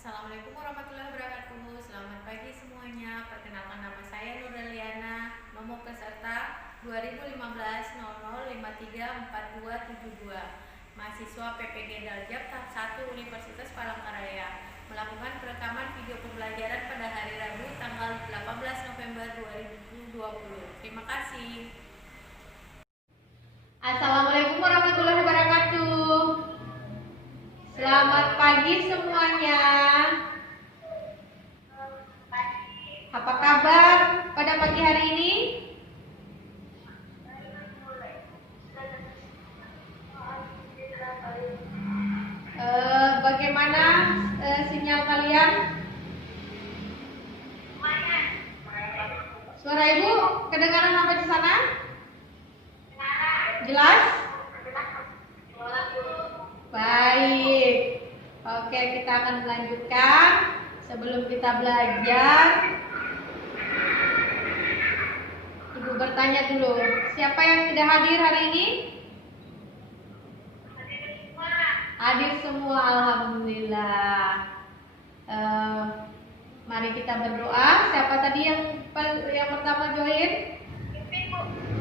Assalamualaikum warahmatullahi wabarakatuh. Selamat pagi semuanya. Perkenalkan nama saya Nurliana. Nomor peserta 2015-00534272. Mahasiswa PPG Daljab tahap 1 Universitas Palangkaraya. Melakukan perekaman video pembelajaran pada hari Rabu tanggal 18 November 2020. Terima kasih. Assalamualaikum warahmatullahi wabarakatuh. Selamat pagi semuanya. Apa kabar pada pagi hari ini? Bagaimana sinyal kalian? Suara ibu kedengaran sampai di sana? Jelas? Baik. Oke, kita akan melanjutkan. Sebelum kita belajar, Ibu bertanya dulu, siapa yang tidak hadir hari ini? Hadir semua, alhamdulillah. Mari kita berdoa. Siapa tadi yang pertama join?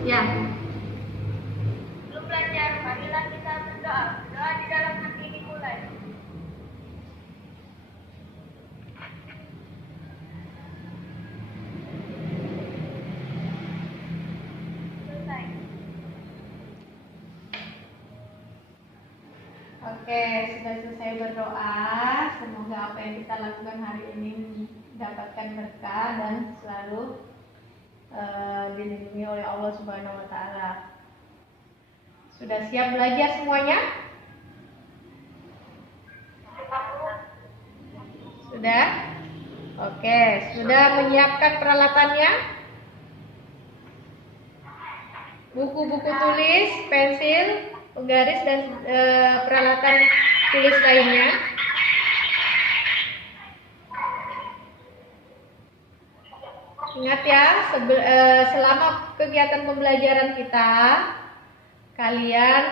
Ya. Belum belajar, marilah kita berdoa. Doa di dalam hati dimulai. Selesai. Oke, sudah selesai berdoa. Semoga apa yang kita lakukan hari ini mendapatkan berkah dan selalu dilindungi oleh Allah Subhanahu wa Ta'ala. Sudah siap belajar semuanya? Sudah? Oke, sudah menyiapkan peralatannya? Buku-buku tulis, pensil, penggaris dan peralatan tulis lainnya. Ingat ya, selama kegiatan pembelajaran kita, kalian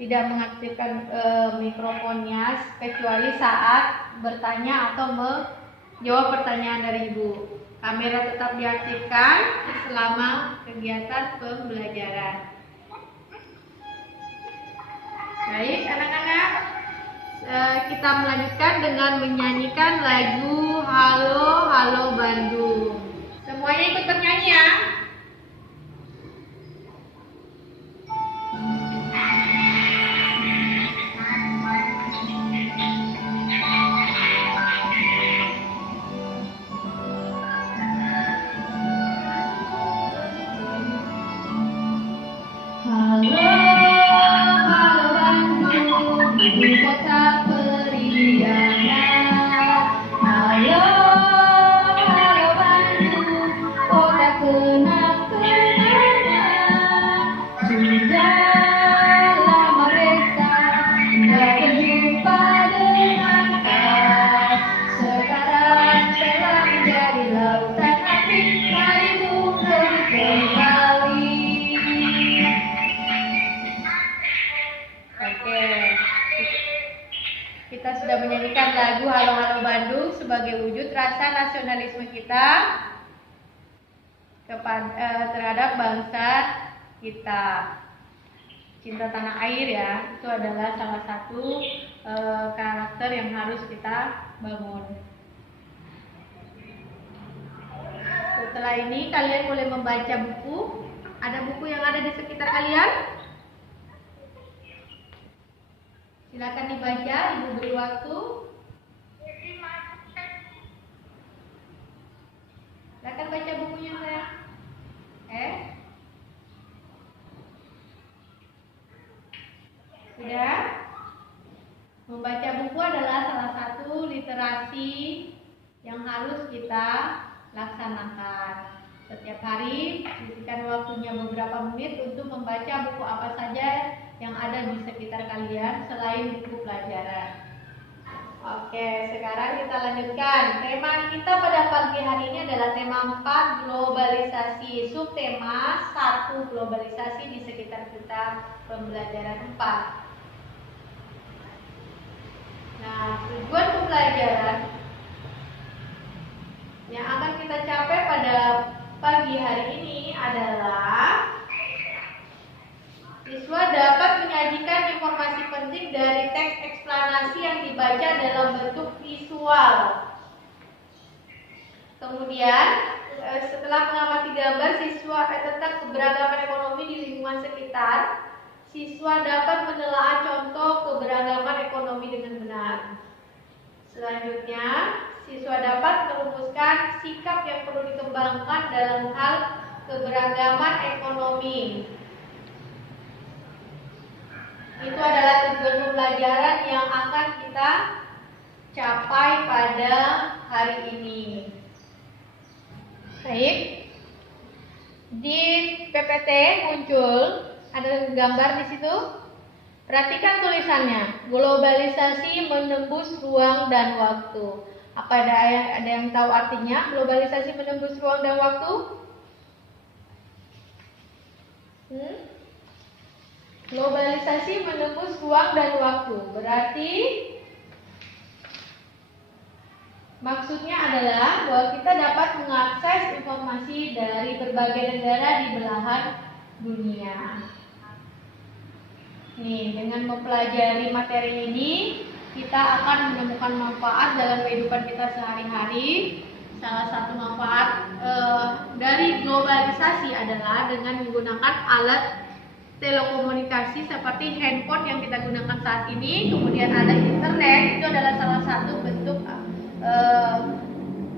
tidak mengaktifkan mikrofonnya kecuali saat bertanya atau menjawab pertanyaan dari Ibu. Kamera tetap diaktifkan selama kegiatan pembelajaran. Baik, anak-anak, kita melanjutkan dengan menyanyikan lagu Halo Halo Bandung. Semuanya ikut bernyanyi ya. Kita sudah menyanyikan lagu Halo Halo Bandung sebagai wujud rasa nasionalisme kita terhadap bangsa kita. Cinta tanah air ya, itu adalah salah satu karakter yang harus kita bangun. Setelah ini kalian boleh membaca buku. Ada buku yang ada di sekitar kalian? Silakan dibaca, Ibu beri waktu. Silakan baca bukunya, saya. Sudah? Membaca buku adalah salah satu literasi yang harus kita laksanakan. Setiap hari, sisihkan waktunya beberapa menit untuk membaca buku apa saja yang ada di sekitar kalian selain buku pelajaran. Oke, sekarang kita lanjutkan. Tema kita pada pagi hari ini adalah tema 4, globalisasi. Subtema 1, globalisasi di sekitar kita, pembelajaran 4. Nah, tujuan pembelajaran dibaca dalam bentuk visual. Kemudian setelah mengamati gambar siswa tentang keberagaman ekonomi di lingkungan sekitar, siswa dapat menelaah contoh keberagaman ekonomi dengan benar. Selanjutnya, siswa dapat merumuskan sikap yang perlu dikembangkan dalam hal keberagaman ekonomi. Itu adalah tujuan pembelajaran yang akan kita capai pada hari ini. Baik, di PPT muncul ada gambar di situ. Perhatikan tulisannya, globalisasi menembus ruang dan waktu. Apa ada yang tahu artinya globalisasi menembus ruang dan waktu? Globalisasi menembus ruang dan waktu. Berarti maksudnya adalah bahwa kita dapat mengakses informasi dari berbagai negara di belahan dunia. Nih, dengan mempelajari materi ini, kita akan menemukan manfaat dalam kehidupan kita sehari-hari. Salah satu manfaat dari globalisasi adalah dengan menggunakan alat telekomunikasi seperti handphone yang kita gunakan saat ini, kemudian ada internet, itu adalah salah satu bentuk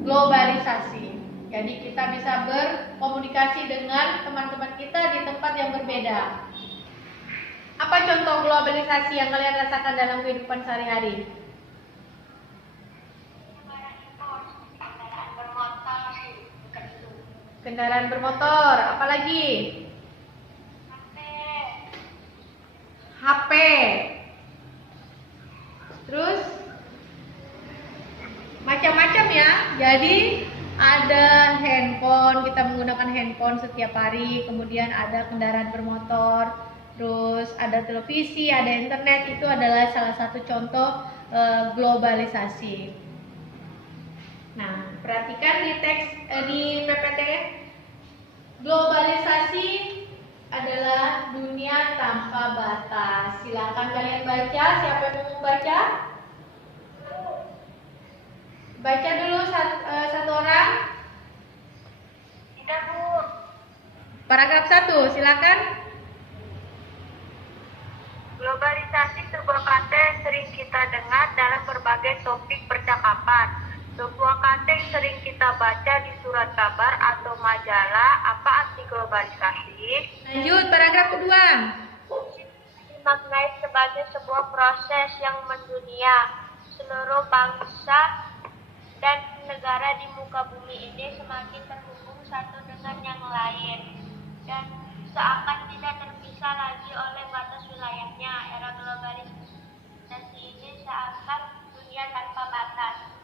globalisasi. Jadi kita bisa berkomunikasi dengan teman-teman kita di tempat yang berbeda. Apa contoh globalisasi yang kalian rasakan dalam kehidupan sehari-hari? Kendaraan bermotor, apalagi? HP. Terus macam-macam ya. Jadi ada handphone, kita menggunakan handphone setiap hari, kemudian ada kendaraan bermotor, terus ada televisi, ada internet. Itu adalah salah satu contoh globalisasi. Nah, perhatikan di teks di PPT, globalisasi adalah dunia tanpa batas. Silakan kalian baca. Siapa yang mau membaca? Baca dulu satu orang. Tidak, Bu. Paragraf 1, silakan. Globalisasi sebuah kata yang sering kita dengar dalam berbagai topik percakapan. Sebuah kata yang sering kita baca di surat kabar atau majalah. Apa arti globalisasi? Lanjut, paragraf kedua. Dimaknai sebagai sebuah proses yang mendunia. Seluruh bangsa dan negara di muka bumi ini semakin terhubung satu dengan yang lain dan seakan tidak terpisah lagi oleh batas wilayahnya. Era globalisasi ini seakan dunia tanpa batas.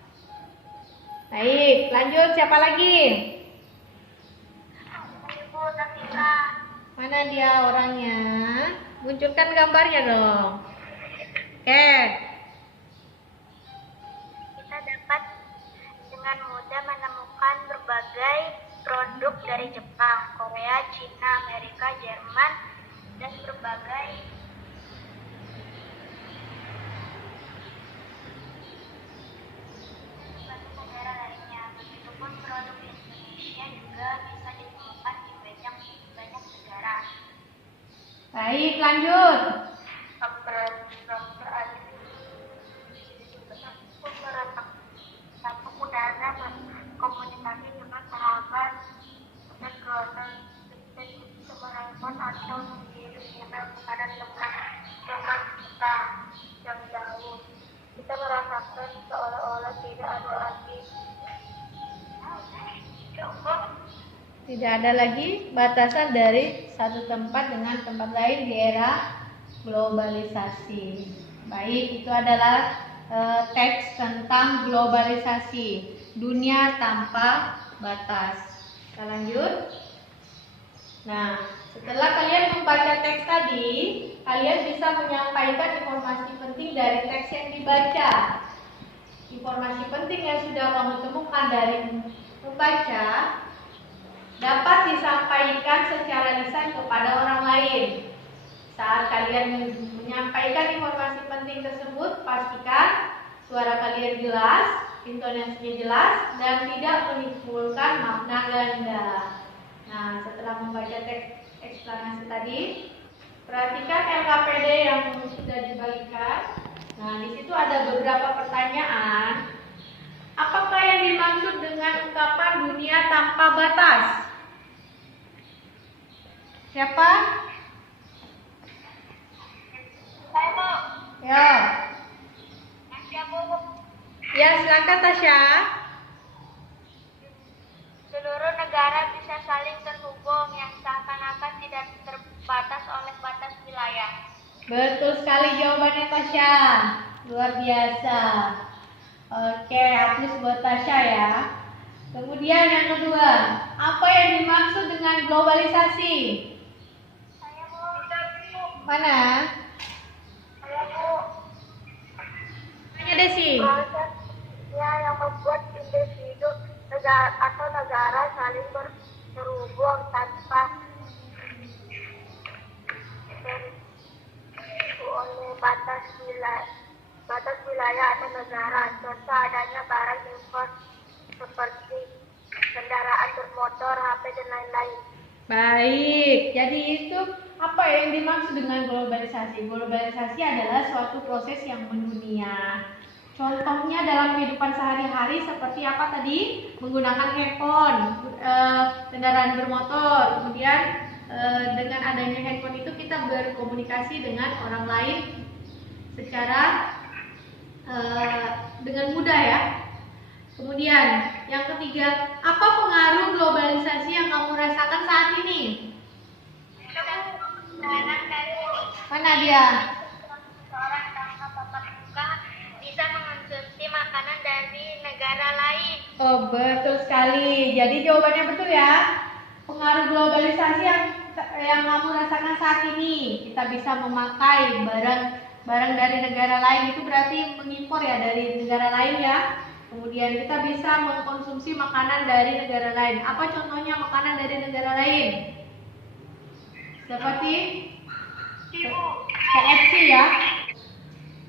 Baik, lanjut, siapa lagi? Ibu Nafika. Mana dia orangnya? Munculkan gambarnya dong. Oke. Kita dapat dengan mudah menemukan berbagai produk dari Jepang, Korea, Cina, Amerika, Jerman, dan berbagai negara lainnya. Begitupun produk Indonesia juga bisa ditemukan di banyak negara. Baik, lanjut. Kemudahan komunikasi dengan sahabat dan keluarga dengan handphone atau mengirim email kepada teman kita yang jauh. Kita merasakan seolah-olah tidak ada lagi Tidak ada lagi batasan dari satu tempat dengan tempat lain di era globalisasi. Baik, itu adalah teks tentang globalisasi, dunia tanpa batas. Kita lanjut. Nah, setelah kalian membaca teks tadi, kalian bisa menyampaikan informasi penting dari teks yang dibaca. Informasi penting yang sudah kamu temukan dari membaca dapat disampaikan secara lisan kepada orang lain. Saat kalian menyampaikan informasi penting tersebut, pastikan suara kalian jelas, intonasinya jelas, dan tidak menimbulkan makna ganda. Nah, setelah membaca teks eksplanasi tadi, perhatikan LKPD yang sudah dibagikan. Nah, di situ ada beberapa pertanyaan. Apakah yang dimaksud dengan ungkapan dunia tanpa batas? Siapa? Saya mau. Ya. Saya mau. Ya, silakan Tasya. Seluruh negara bisa saling terhubung yang seakan-akan tidak terbatas oleh batas wilayah. Betul sekali jawabannya Tasya. Luar biasa. Oke, hapus buat Tasya ya. Kemudian yang kedua, apa yang dimaksud dengan globalisasi? Saya mau. Mana? Saya mau. Tanya Desi. Prosesnya yang membuat individu atau negara saling terhubung tanpa oleh batas wilayah atau negara. Contoh adanya barang impor seperti kendaraan bermotor, HP dan lain-lain. Baik, jadi itu apa yang dimaksud dengan globalisasi? Globalisasi adalah suatu proses yang mendunia. Contohnya dalam kehidupan sehari-hari seperti apa tadi? Menggunakan handphone, kendaraan bermotor. Kemudian dengan adanya handphone itu kita berkomunikasi dengan orang lain secara dengan mudah ya. Kemudian yang ketiga, apa pengaruh globalisasi yang kamu rasakan saat ini? Mana dia? Seorang tanpa tatap muka bisa mengonsumsi makanan dari negara lain. Oh, betul sekali. Jadi jawabannya betul ya. Pengaruh globalisasi yang kamu rasakan saat ini, kita bisa memakai barang dari negara lain, itu berarti mengimpor ya dari negara lain ya. Kemudian kita bisa mengkonsumsi makanan dari negara lain. Apa contohnya makanan dari negara lain? Seperti KFC ya.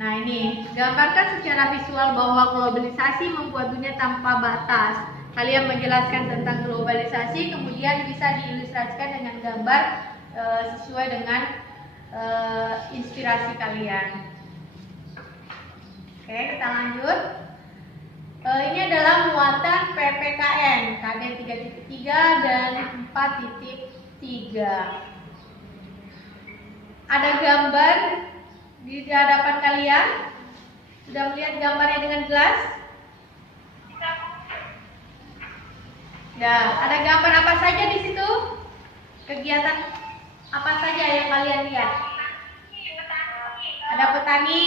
Nah ini, gambarkan secara visual bahwa globalisasi membuat dunia tanpa batas. Kalian menjelaskan tentang globalisasi, kemudian bisa diilustrasikan dengan gambar sesuai dengan inspirasi kalian. Oke, kita lanjut. Ini adalah muatan PPKN KD 3.3 dan 4.3. Ada gambar di hadapan kalian. Sudah melihat gambarnya dengan jelas? Ya, ada gambar apa saja di situ? Kegiatan apa saja yang kalian lihat? Ada petani.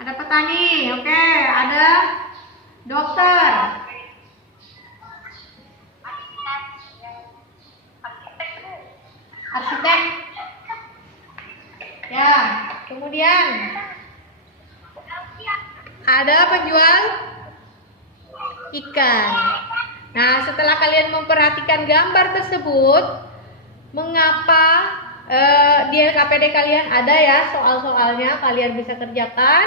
Ada petani, oke. Ada dokter. Arsitek. Ya, kemudian ada penjual ikan. Nah, setelah kalian memperhatikan gambar tersebut, mengapa di LKPD kalian ada ya soal-soalnya, kalian bisa kerjakan.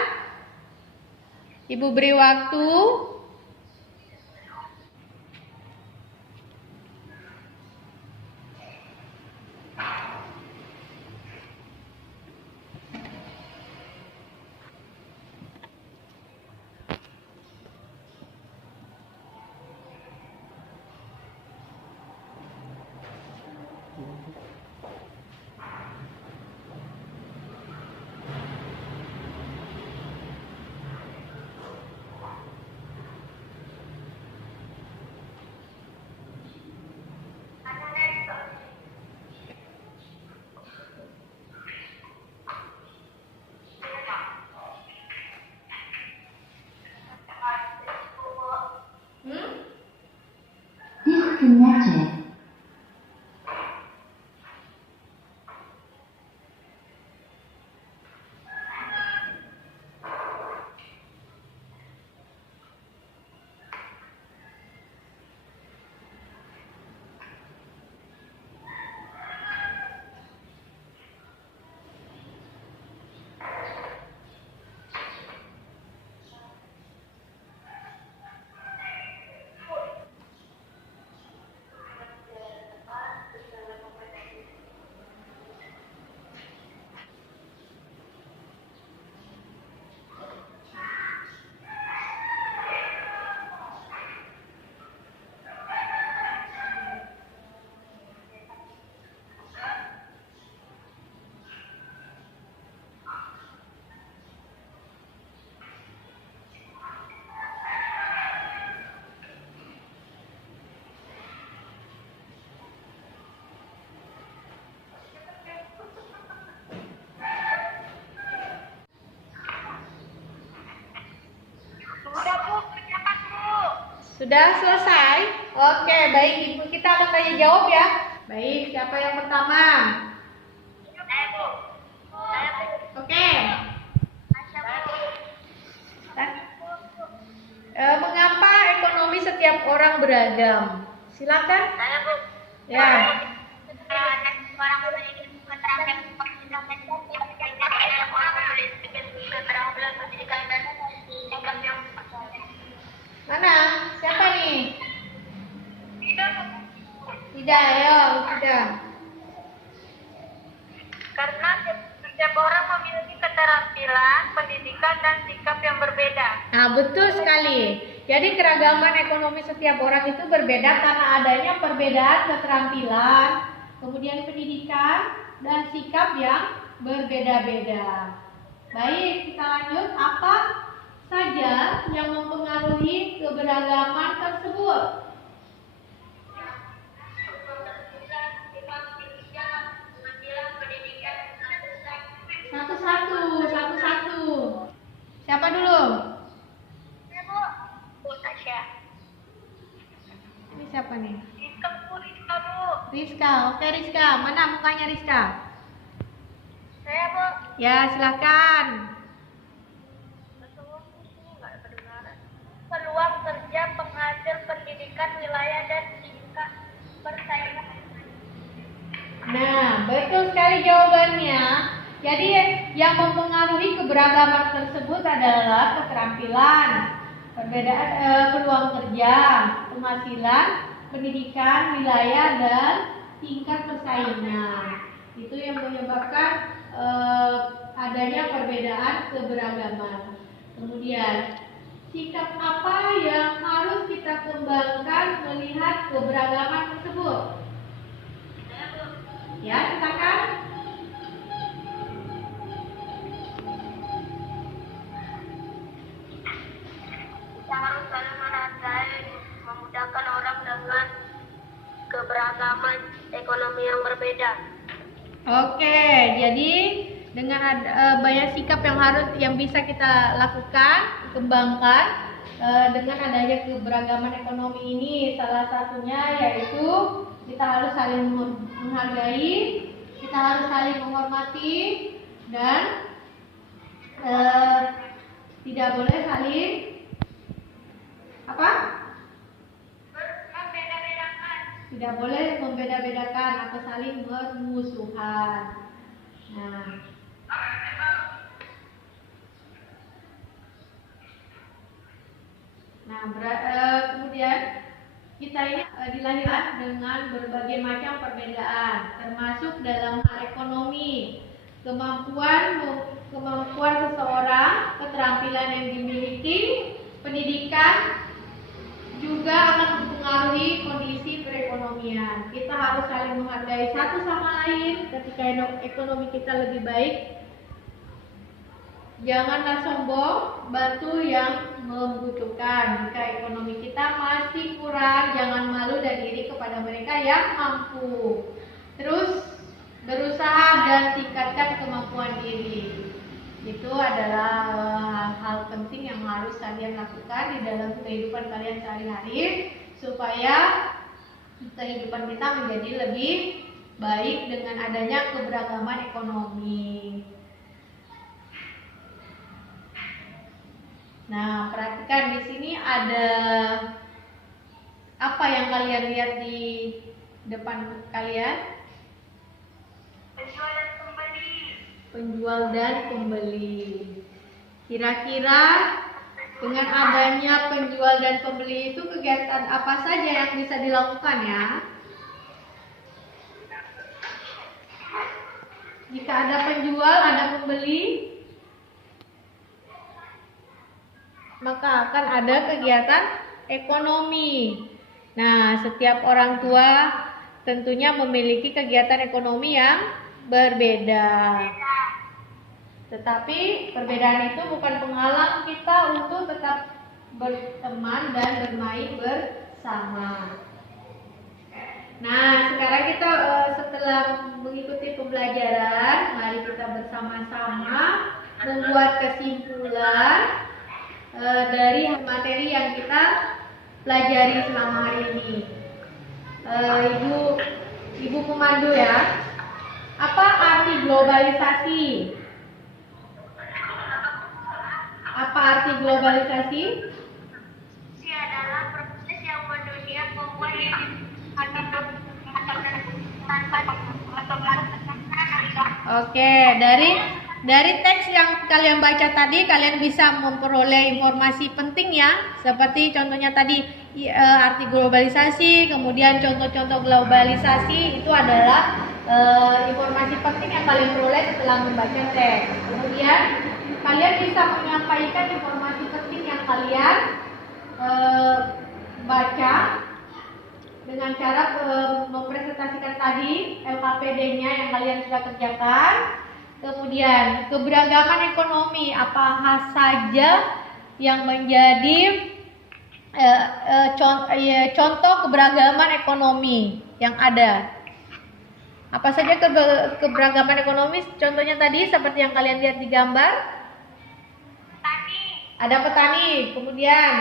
Ibu beri waktu. Disconnected. Sudah selesai? Oke, baik Ibu. Kita akan tanya jawab ya. Baik, siapa yang pertama? Oke. Mengapa ekonomi setiap orang beragam? Silakan. Ya. Mana? Siapa nih? Tidak, ayo, tidak. Karena setiap orang memiliki keterampilan, pendidikan, dan sikap yang berbeda. Nah, betul sekali. Jadi keragaman ekonomi setiap orang itu berbeda karena adanya perbedaan keterampilan, kemudian pendidikan, dan sikap yang berbeda-beda. Baik, kita lanjut. Apa saja yang mempengaruhi keberagaman tersebut? Satu-satu. Siapa dulu? Ini siapa nih? Rizka. Oke, Rizka. Mana mukanya Rizka? Saya, Bu. Ya, silakan. Peluang kerja, penghasil pendidikan, wilayah, dan tingkat persaingan. Nah, betul sekali jawabannya. Jadi yang mempengaruhi keberagaman tersebut adalah keterampilan, perbedaan peluang kerja, penghasilan, pendidikan, wilayah, dan tingkat persaingan. Itu yang menyebabkan adanya perbedaan keberagaman. Kemudian, sikap apa yang harus kita kembangkan melihat keberagaman tersebut? Ya, silakan. Kita harus saling menghargai, memudahkan orang dengan keberagaman ekonomi yang berbeda. Oke, jadi dengan banyak sikap yang bisa kita lakukan, kembangkan dengan adanya keberagaman ekonomi ini, salah satunya yaitu kita harus saling menghargai, kita harus saling menghormati, dan tidak boleh saling apa? Tidak boleh membeda-bedakan atau saling bermusuhan. Kemudian kita ini dilahirkan dengan berbagai macam perbedaan, termasuk dalam hal ekonomi, kemampuan seseorang, keterampilan yang dimiliki, pendidikan juga akan mempengaruhi kondisi perekonomian. Kita harus saling menghargai satu sama lain. Ketika ekonomi kita lebih baik, janganlah sombong, bantu yang membutuhkan. Jika ekonomi kita masih kurang, jangan malu dan iri kepada mereka yang mampu. Terus berusaha dan tingkatkan kemampuan diri. Itu adalah hal penting yang harus kalian lakukan di dalam kehidupan kalian sehari-hari supaya kehidupan kita menjadi lebih baik dengan adanya keberagaman ekonomi. Nah, perhatikan di sini ada apa yang kalian lihat di depan kalian? Penjual dan pembeli. Kira-kira dengan adanya penjual dan pembeli itu kegiatan apa saja yang bisa dilakukan ya? Jika ada penjual, ada pembeli, maka akan ada kegiatan ekonomi. Nah, setiap orang tua tentunya memiliki kegiatan ekonomi yang berbeda. Tetapi perbedaan itu bukan penghalang kita untuk tetap berteman dan bermain bersama. Nah, sekarang kita setelah mengikuti pembelajaran, mari kita bersama-sama membuat kesimpulan dari materi yang kita pelajari selama hari ini. Ibu pemandu ya. Apa arti globalisasi? Apa arti globalisasi? Ini adalah proses yang mendunia membuat Oke, dari teks yang kalian baca tadi, kalian bisa memperoleh informasi penting ya, seperti contohnya tadi arti globalisasi, kemudian contoh-contoh globalisasi itu adalah informasi penting yang kalian peroleh setelah membaca teks. Kemudian kalian bisa menyampaikan informasi penting yang kalian baca dengan cara mempresentasikan tadi LKPD-nya yang kalian sudah kerjakan. Kemudian keberagaman ekonomi, apa saja yang menjadi contoh keberagaman ekonomi yang ada. Apa saja keberagaman ekonomi? Contohnya tadi seperti yang kalian lihat di gambar. petani, Ada petani, kemudian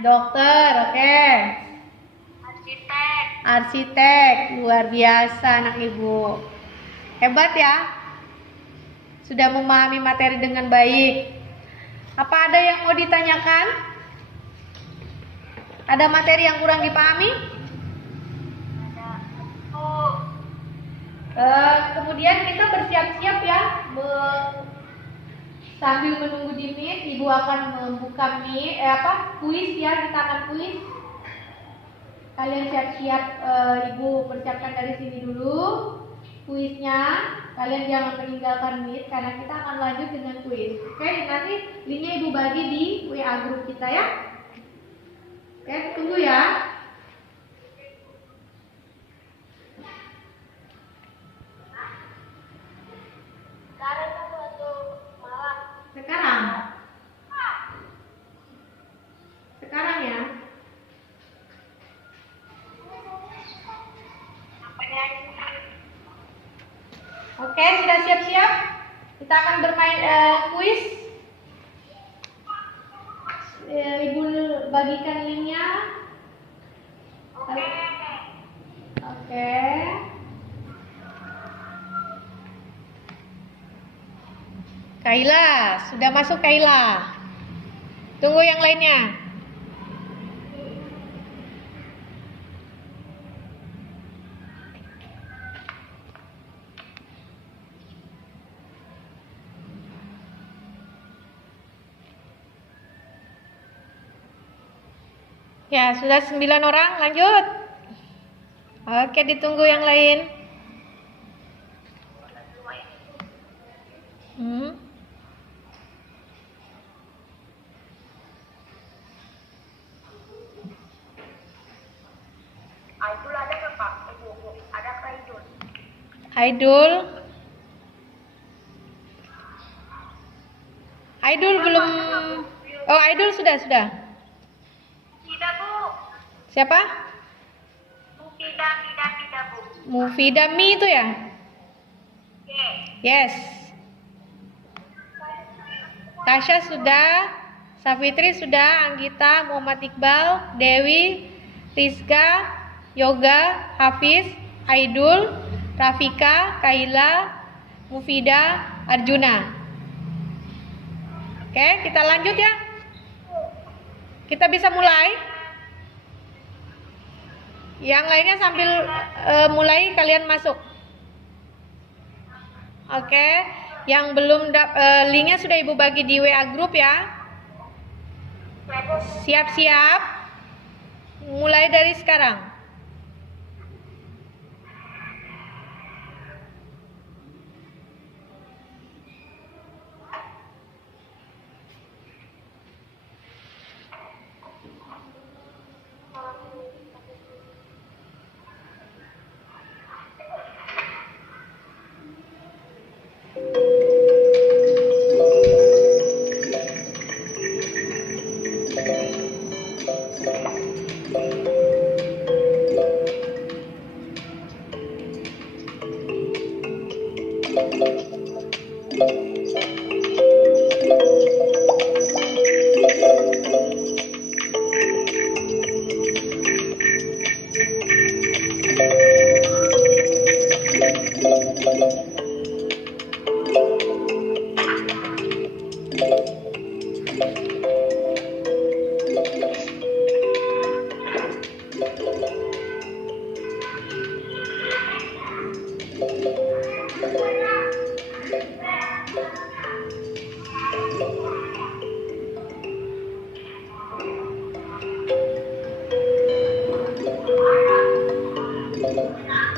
dokter, oke. Arsitek, luar biasa anak ibu. Hebat ya. Sudah memahami materi dengan baik. Apa ada yang mau ditanyakan? Ada materi yang kurang dipahami? Kemudian kita bersiap-siap ya. Sambil menunggu di Meet, ibu akan membuka kuis ya, kita akan kuis. Kalian siap-siap, ibu persiapkan dari sini dulu kuisnya. Kalian jangan meninggalkan Meet karena kita akan lanjut dengan kuis. Oke, nanti linknya ibu bagi di WA grup kita ya. Oke, tunggu ya. Sekarang ya. Oke, sudah siap-siap? Kita akan bermain kuis. Ibu bagikan linknya. Oke. Kaila, sudah masuk Kaila. Tunggu yang lainnya. Ya, sudah 9 orang, lanjut. Oke, ditunggu yang lain. Aidul ada nggak Pak? Ibu, ada ke Aidul? Aidul. Aidul belum. Oh, Aidul sudah. Tidak Bu. Siapa? Tidak Bu. Mufidami itu ya? Yes. Tasya sudah, Safitri sudah, Anggita, Muhammad Iqbal, Dewi, Rizka, Yoga, Hafiz, Aidul, Rafika, Kaila, Mufida, Arjuna. Oke, kita lanjut ya. Kita bisa mulai. Yang lainnya sambil mulai kalian masuk. Oke, yang belum linknya sudah ibu bagi di WA grup ya. Siap-siap. Mulai dari sekarang.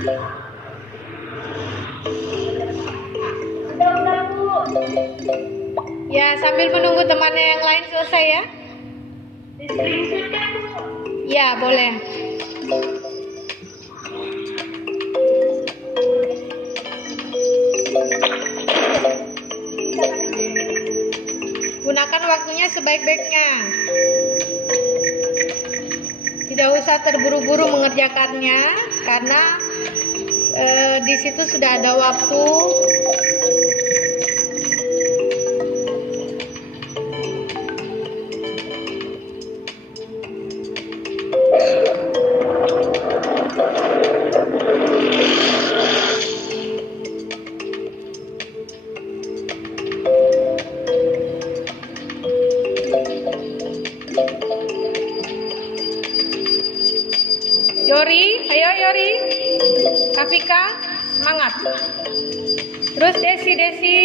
Udah, Bu. Ya, sambil menunggu temannya yang lain selesai ya. Di screenshot kan, Bu? Ya, boleh. Gunakan waktunya sebaik-baiknya. Tidak usah terburu-buru mengerjakannya karena di situ sudah ada waktu. Yori, ayo Yori. Kafika, semangat. Terus Desi.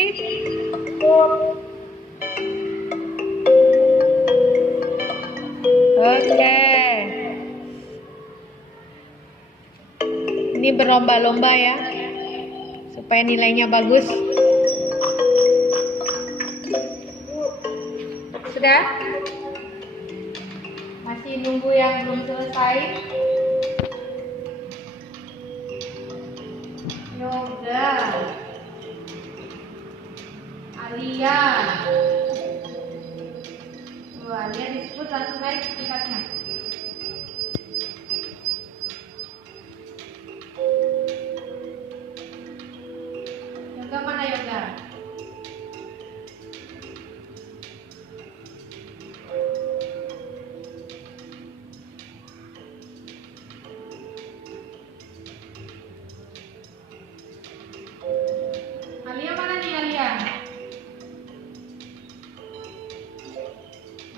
Oke. Ini berlomba-lomba ya. Supaya nilainya bagus. Sudah? Masih nunggu yang belum selesai. Yoga, Alia. Tuh, Alia disebut langsung naik tingkatnya. Yoga mana Yoga? Alia mana nih Alia?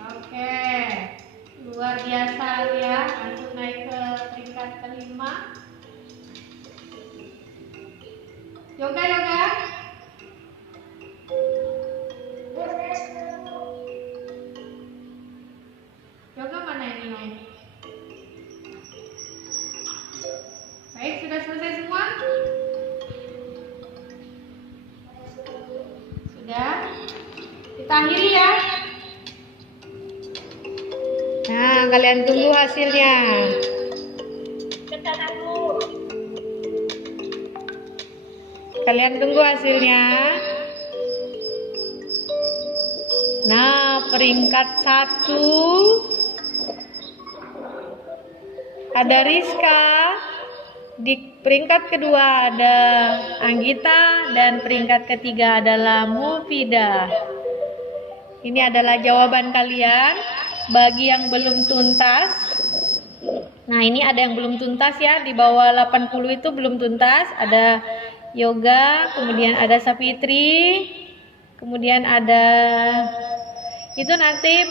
Oke, luar biasa Alia, langsung naik ke peringkat kelima. Yoga. Yoga mana ini? Baik, sudah selesai semua? Sudah? Kita akhiri ya. Nah, kalian tunggu hasilnya. Bentar, Bu. Kalian tunggu hasilnya. Nah, peringkat 1 ada Rizka. Di peringkat kedua ada Anggita dan peringkat ketiga adalah Mufidah. Ini adalah jawaban kalian bagi yang belum tuntas. Nah, ini ada yang belum tuntas ya, di bawah 80 itu belum tuntas. Ada Yoga, kemudian ada Sapitri, kemudian ada itu nanti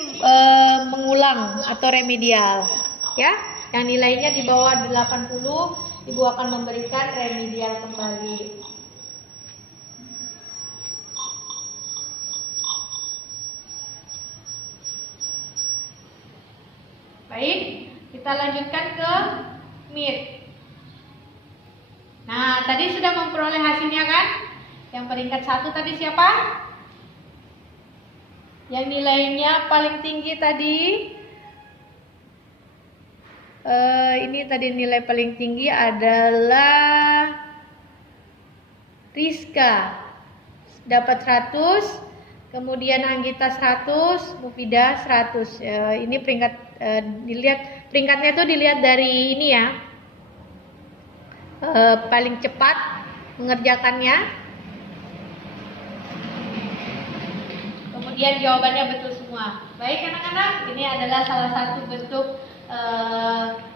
mengulang atau remedial ya. Yang nilainya di bawah 80 Ibu akan memberikan remedial kembali. Baik, kita lanjutkan ke Meet. Nah, tadi sudah memperoleh hasilnya kan? Yang peringkat 1 tadi siapa? Yang nilainya paling tinggi tadi? Ini tadi nilai paling tinggi adalah Rizka, dapat 100, kemudian Anggita 100, Mufidah 100. Ini peringkat dilihat peringkatnya itu dilihat dari ini ya, paling cepat mengerjakannya. Kemudian jawabannya betul semua. Baik anak-anak, ini adalah salah satu bentuk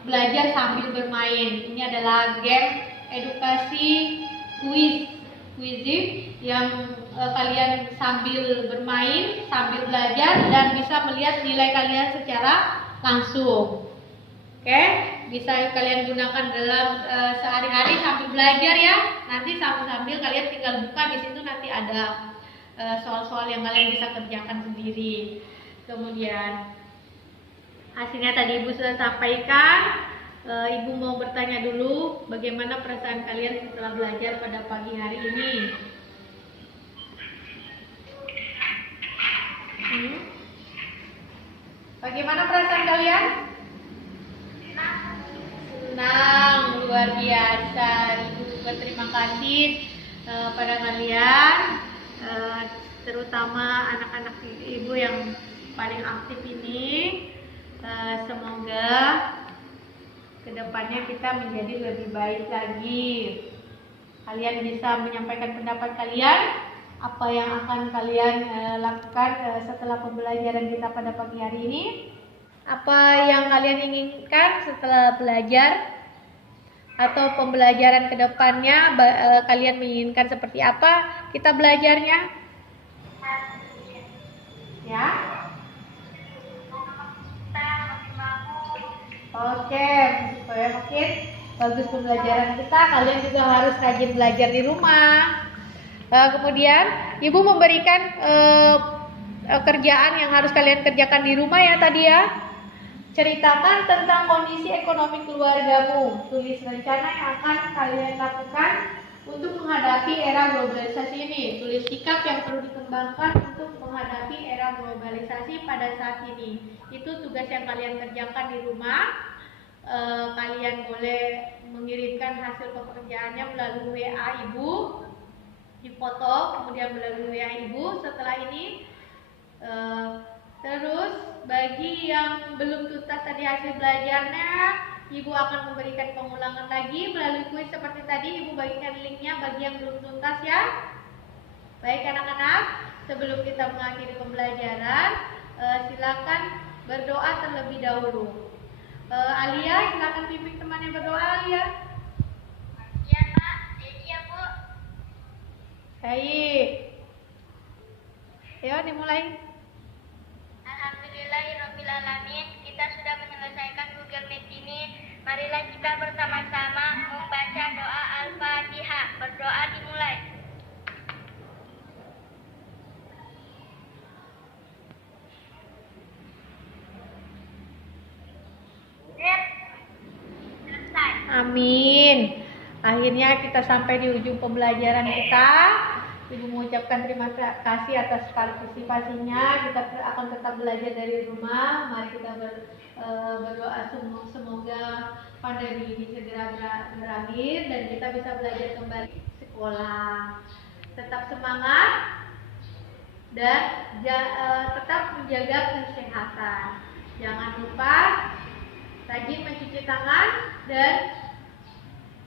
belajar sambil bermain. Ini adalah game edukasi quizy yang kalian sambil bermain, sambil belajar dan bisa melihat nilai kalian secara langsung. Oke, bisa kalian gunakan dalam sehari-hari sambil belajar ya. Nanti sambil kalian tinggal buka, di situ nanti ada soal-soal yang kalian bisa kerjakan sendiri. Kemudian hasilnya tadi Ibu sudah sampaikan. Ibu mau bertanya dulu, bagaimana perasaan kalian setelah belajar pada pagi hari ini? Bagaimana perasaan kalian? Senang, luar biasa. Ibu berterima kasih pada kalian, terutama anak-anak ibu yang paling aktif ini. Semoga kedepannya kita menjadi lebih baik lagi. Kalian bisa menyampaikan pendapat kalian, apa yang akan kalian lakukan setelah pembelajaran kita pada pagi hari ini. Apa yang kalian inginkan setelah belajar, atau pembelajaran kedepannya kalian menginginkan seperti apa kita belajarnya? Ya. Oke, supaya makin bagus pembelajaran kita, kalian juga harus rajin belajar di rumah. Kemudian ibu memberikan kerjaan yang harus kalian kerjakan di rumah ya tadi ya. Ceritakan tentang kondisi ekonomi keluargamu. Tulis rencana yang akan kalian lakukan untuk menghadapi era globalisasi ini. Tulis sikap yang perlu dikembangkan untuk menghadapi era globalisasi pada saat ini. Itu tugas yang kalian kerjakan di rumah. Kalian boleh mengirimkan hasil pekerjaannya melalui WA ibu, dipoto, kemudian melalui WA ibu setelah ini. Terus bagi yang belum tuntas tadi hasil belajarnya, ibu akan memberikan pengulangan lagi melalui kuis seperti tadi. Ibu bagikan linknya bagi yang belum tuntas ya. Baik anak-anak, sebelum kita mengakhiri pembelajaran, silakan berdoa terlebih dahulu. Alia, silakan pimpin temannya berdoa, Alia. Iya Pak, iya Bu. Baik. Ayo dimulai. Alhamdulillahirrabbilalamin, kita sudah menyelesaikan Google Meet ini. Marilah kita bersama-sama membaca doa Al-Fatihah. Berdoa dimulai. Selesai. Amin. Akhirnya kita sampai di ujung pembelajaran kita. Ibu mengucapkan terima kasih atas partisipasinya. Kita akan tetap belajar dari rumah. Mari kita berdoa semoga pandemi ini segera berakhir dan kita bisa belajar kembali sekolah. Tetap semangat dan tetap menjaga kesehatan. Jangan lupa rajin mencuci tangan dan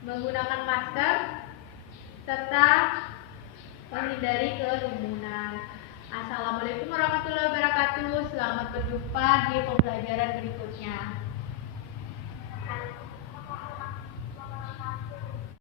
menggunakan masker serta menghindari kerumunan. Assalamualaikum warahmatullahi wabarakatuh. Selamat berjumpa di pembelajaran berikutnya.